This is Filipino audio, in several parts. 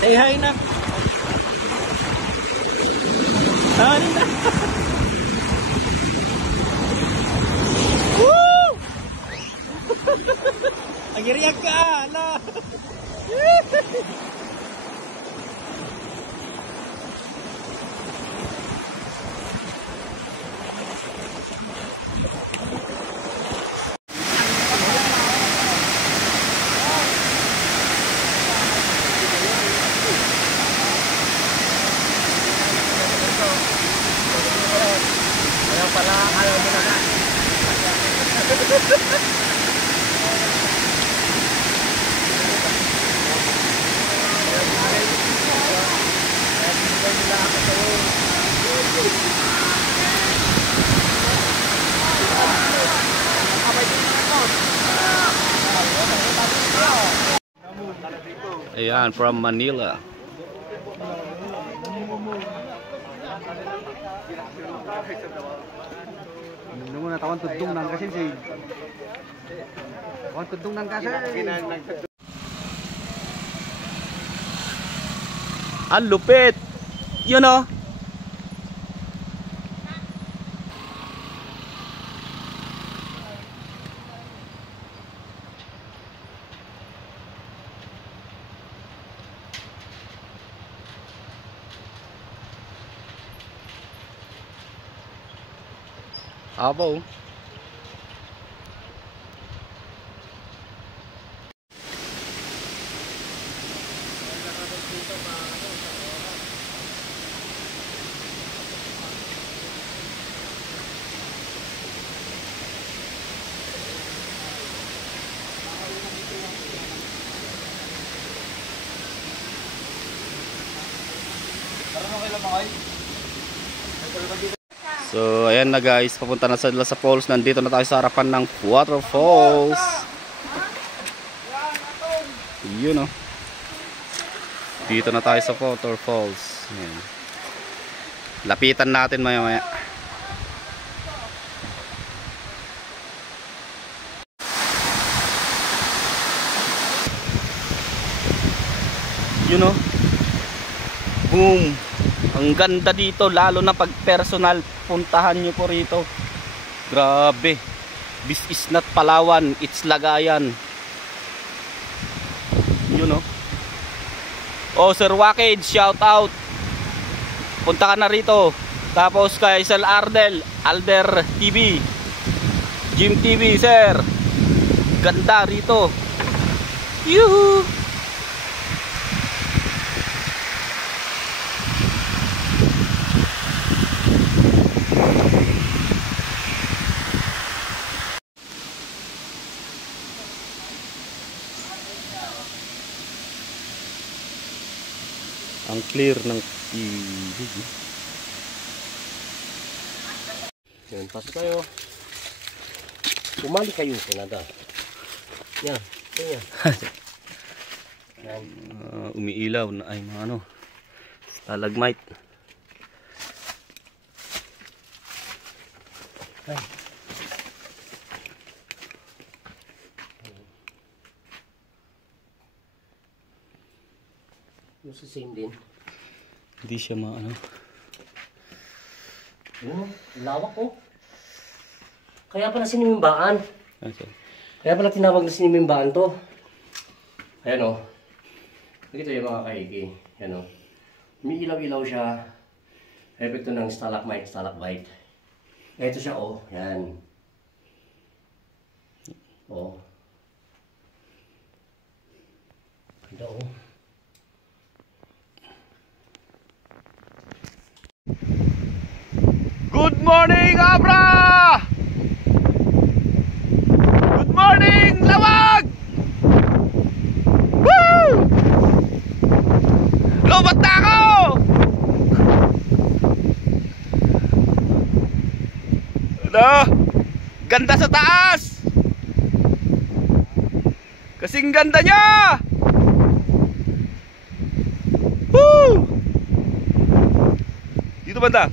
Say hi na. Ano na? Woo! Agiriyak ka, ala. Pala ayaw mo na. Ayan, from Manila. Nung muna tawan tudong nang kasi si. Tawan tudong nang kasi. Ang lupit. You know. Abo. So ayan na guys, papunta na sila sa falls. Nandito na tayo sa harapan ng waterfalls. Yun o. Dito na tayo sa waterfalls. Ayan. Lapitan natin maya maya. Yun o. Boom. Ang ganda dito, lalo na pag personal, puntahan nyo po rito. Grabe. This is not Palawan, it's Lagayan. Yun know? Oh, Sir Wakage, shout out. Punta ka na rito. Tapos kay Sir Alder TV, Jim TV, sir. Ganda rito. Yuhu. Ang clear ng tubig. Yan, pasok tayo. Umali kayo Canada. Yan, yan. Umiilaw na ay mga ano, stalagmite. Ay. Yung sa same din. Hindi siya maano. Yun, lawak oh. Kaya pala sinimimbaan. Okay. Kaya pala tinawag na sinimimbaan to. Ayan oh. Nakita yung mga kaigi. Ayan oh. May ilaw-ilaw siya. Epekto ng stalagmite. Ito siya oh. Ayan. Oh. Ganda oh. Good morning, Abra! Good morning, Lawag! Woo! Lobat na ako! Ano? Ganda sa taas! Kasing ganda niya! Woo! Dito banda.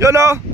Yun o.